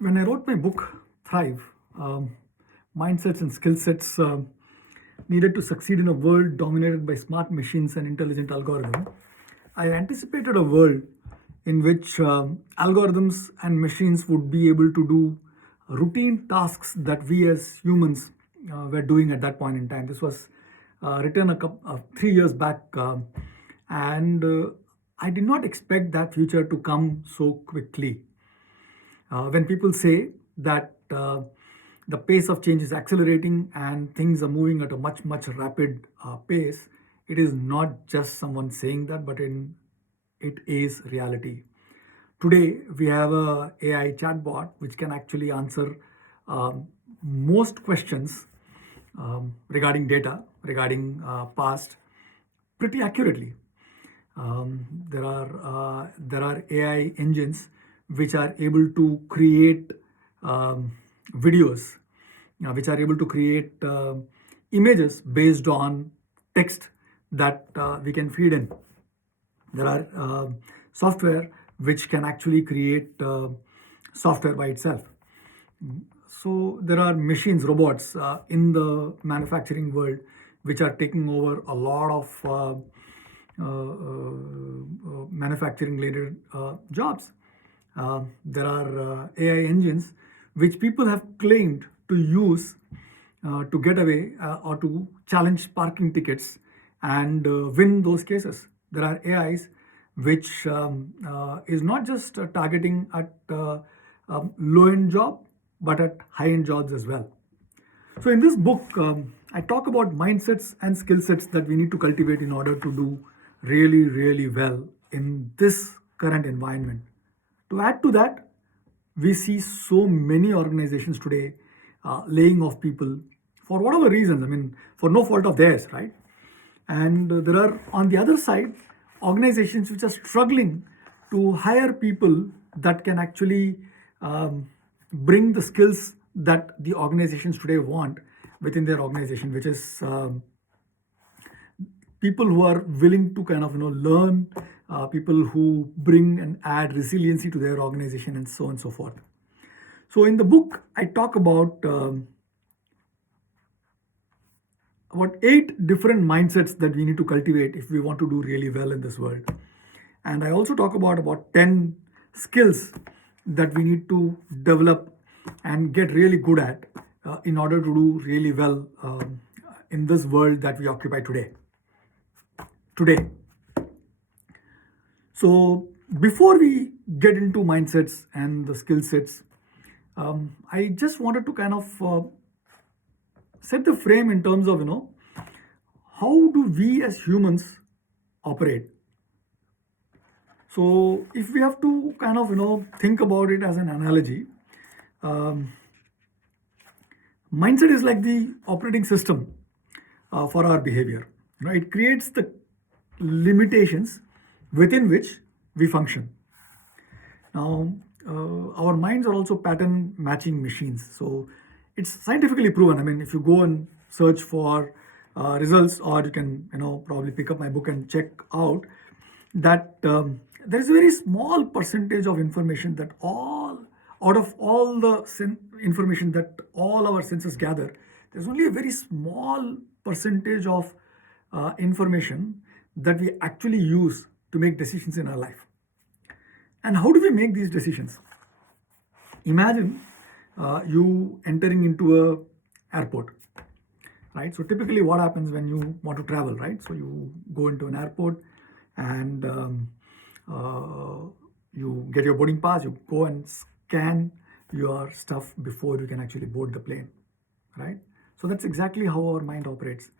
When I wrote my book, Thrive, Mindsets and Skill Sets Needed to Succeed in a World Dominated by Smart Machines and Intelligent Algorithms, I anticipated a world in which algorithms and machines would be able to do routine tasks that we as humans were doing at that point in time. This was written 3 years back, and I did not expect that future to come so quickly. When people say that the pace of change is accelerating and things are moving at a much rapid pace, it is not just someone saying that, but it is reality. Today we have a AI chatbot which can actually answer most questions regarding data, regarding past, pretty accurately. There are AI engines which are able to create videos, which are able to create images based on text that we can feed in. There are software which can actually create software by itself. So there are machines, robots in the manufacturing world which are taking over a lot of manufacturing related jobs. There are AI engines which people have claimed to use to get away or to challenge parking tickets and win those cases. There are AIs which is not just targeting at low-end job, but at high-end jobs as well. So in this book, I talk about mindsets and skill sets that we need to cultivate in order to do really well in this current environment. To add to that, we see so many organizations today laying off people for whatever reasons. I mean, for no fault of theirs, right? And there are, on the other side, organizations which are struggling to hire people that can actually bring the skills that the organizations today want within their organization, which is people who are willing to kind of learn, people who bring and add resiliency to their organization, and so on and so forth. So in the book, I talk about 8 different mindsets that we need to cultivate if we want to do really well in this world. And I also talk about 10 skills that we need to develop and get really good at in order to do really well in this world that we occupy today. So before we get into mindsets and the skill sets, I just wanted to kind of set the frame in terms of how do we as humans operate. So if we have to kind of think about it as an analogy, mindset is like the operating system for our behavior. It creates the limitations within which we function. Now, our minds are also pattern matching machines. So it's scientifically proven. I mean, if you go and search for results, or you can probably pick up my book and check out that there is a very small percentage of information that out of all the information that all our senses gather, there's only a very small percentage of information that we actually use to make decisions in our life. And how do we make these decisions? Imagine you entering into a airport, right? So typically what happens when you want to travel, right? So you go into an airport and you get your boarding pass, you go and scan your stuff before you can actually board the plane, right? So that's exactly how our mind operates.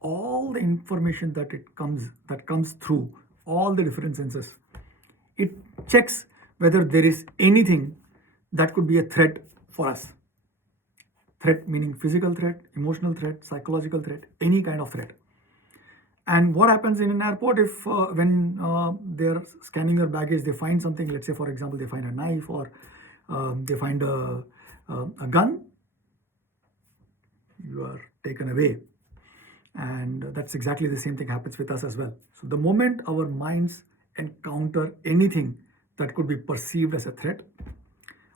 All the information that comes through all the different senses, it checks whether there is anything that could be a threat for us. Threat meaning physical threat, emotional threat, psychological threat, any kind of threat. And what happens in an airport if when they're scanning your baggage, they find something, let's say for example, they find a knife or they find a gun, you are taken away. And that's exactly the same thing happens with us as well. So the moment our minds encounter anything that could be perceived as a threat,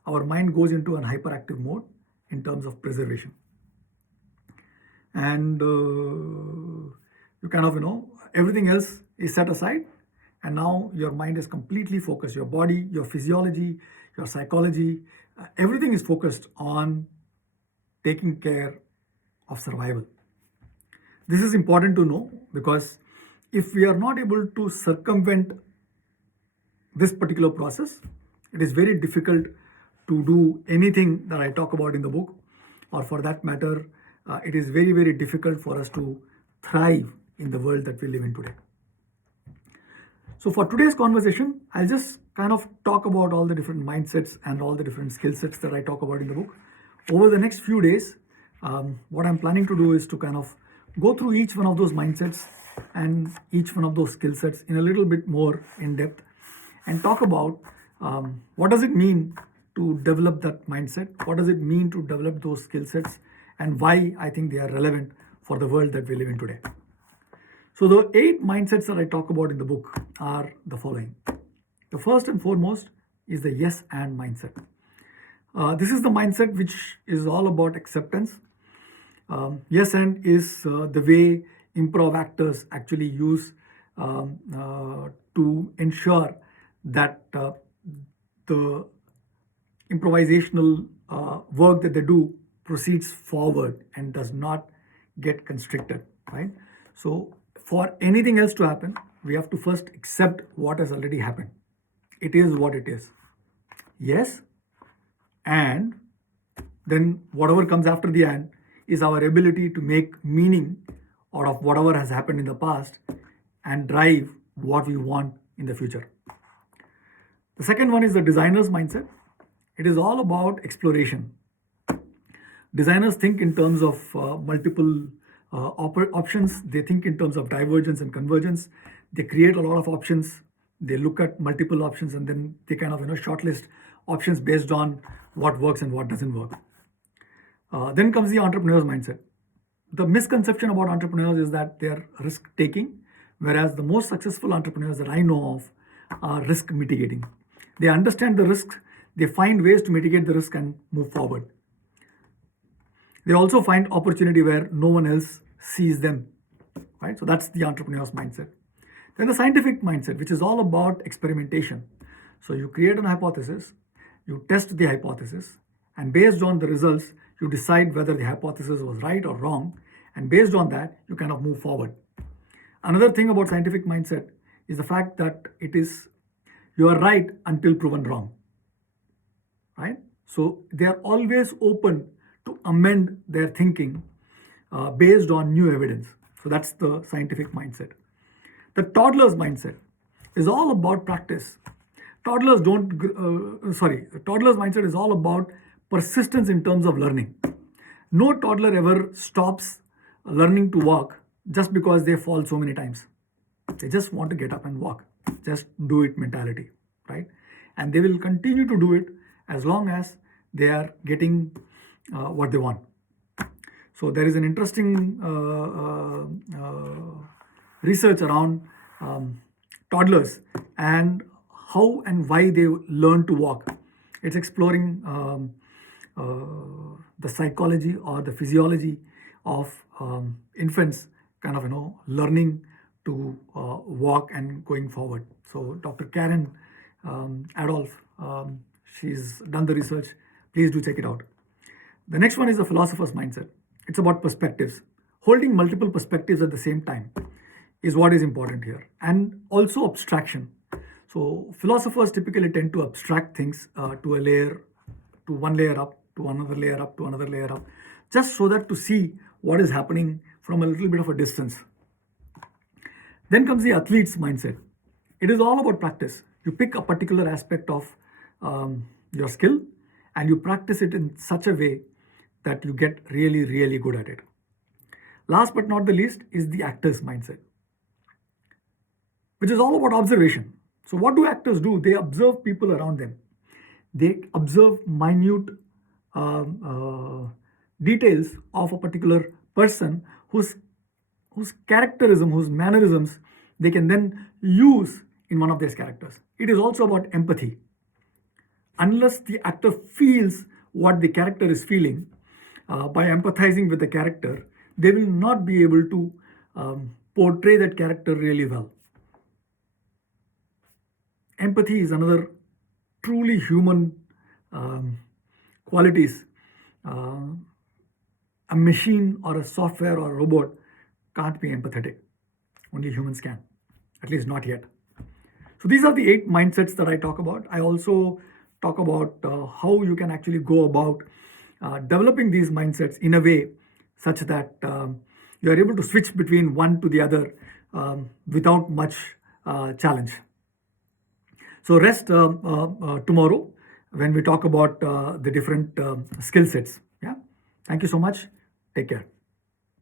our mind goes into an hyperactive mode in terms of preservation. And you kind of, everything else is set aside, and now your mind is completely focused. Your body, your physiology, your psychology, everything is focused on taking care of survival. This is important to know, because if we are not able to circumvent this particular process, it is very difficult to do anything that I talk about in the book, or for that matter, it is very, very difficult for us to thrive in the world that we live in today. So for today's conversation, I'll just kind of talk about all the different mindsets and all the different skill sets that I talk about in the book. Over the next few days, what I'm planning to do is to kind of go through each one of those mindsets and each one of those skill sets in a little bit more in depth, and talk about what does it mean to develop that mindset, what does it mean to develop those skill sets, and why I think they are relevant for the world that we live in today. So the 8 mindsets that I talk about in the book are the following. The first and foremost is the yes and mindset. This is the mindset which is all about acceptance. Yes and is the way improv actors actually use to ensure that the improvisational work that they do proceeds forward and does not get constricted, right? So for anything else to happen, we have to first accept what has already happened. It is what it is. Yes, and then whatever comes after the and is our ability to make meaning out of whatever has happened in the past and drive what we want in the future. The second one is the designer's mindset. It is all about exploration. Designers think in terms of multiple options. They think in terms of divergence and convergence. They create a lot of options. They look at multiple options, and then they kind of shortlist options based on what works and what doesn't work. Then comes the entrepreneur's mindset. The misconception about entrepreneurs is that they are risk taking, whereas the most successful entrepreneurs that I know of are risk mitigating. They understand the risk, they find ways to mitigate the risk and move forward. They also find opportunity where no one else sees them, right? So that's the entrepreneur's mindset. Then the scientific mindset, which is all about experimentation. So you create an hypothesis, you test the hypothesis, and based on the results, you decide whether the hypothesis was right or wrong, and based on that, you kind of move forward. Another thing about scientific mindset is the fact that it is you are right until proven wrong, right? So they are always open to amend their thinking based on new evidence. So that's the scientific mindset. The toddler's mindset is all about practice. Toddler's mindset is all about persistence in terms of learning. No toddler ever stops learning to walk just because they fall so many times. They just want to get up and walk. Just do it mentality, right? And they will continue to do it as long as they are getting what they want. So there is an interesting research around toddlers and how and why they learn to walk. It's exploring the psychology or the physiology of infants kind of learning to walk and going forward. So Dr. Karen Adolph, she's done the research. Please do check it out. The next one is the philosopher's mindset. It's about perspectives. Holding multiple perspectives at the same time is what is important here, and also abstraction. So philosophers typically tend to abstract things to a layer, to one layer up, to another layer up, to another layer up, just so that to see what is happening from a little bit of a distance. Then comes the athlete's mindset. It is all about practice. You pick a particular aspect of your skill and you practice it in such a way that you get really, really good at it. Last but not the least is the actor's mindset, which is all about observation. So what do actors do? They observe people around them. They observe minute details of a particular person whose characterism, whose mannerisms they can then use in one of their characters. It is also about empathy, unless the actor feels what the character is feeling, by empathizing with the character, they will not be able to portray that character really well. Empathy is another truly human qualities. A machine or a software or a robot can't be empathetic. Only humans can, at least not yet. So these are the 8 mindsets that I talk about. I also talk about how you can actually go about developing these mindsets in a way such that you are able to switch between one to the other without much challenge. So rest tomorrow when we talk about the different skill sets. Yeah. Thank you so much. Take care.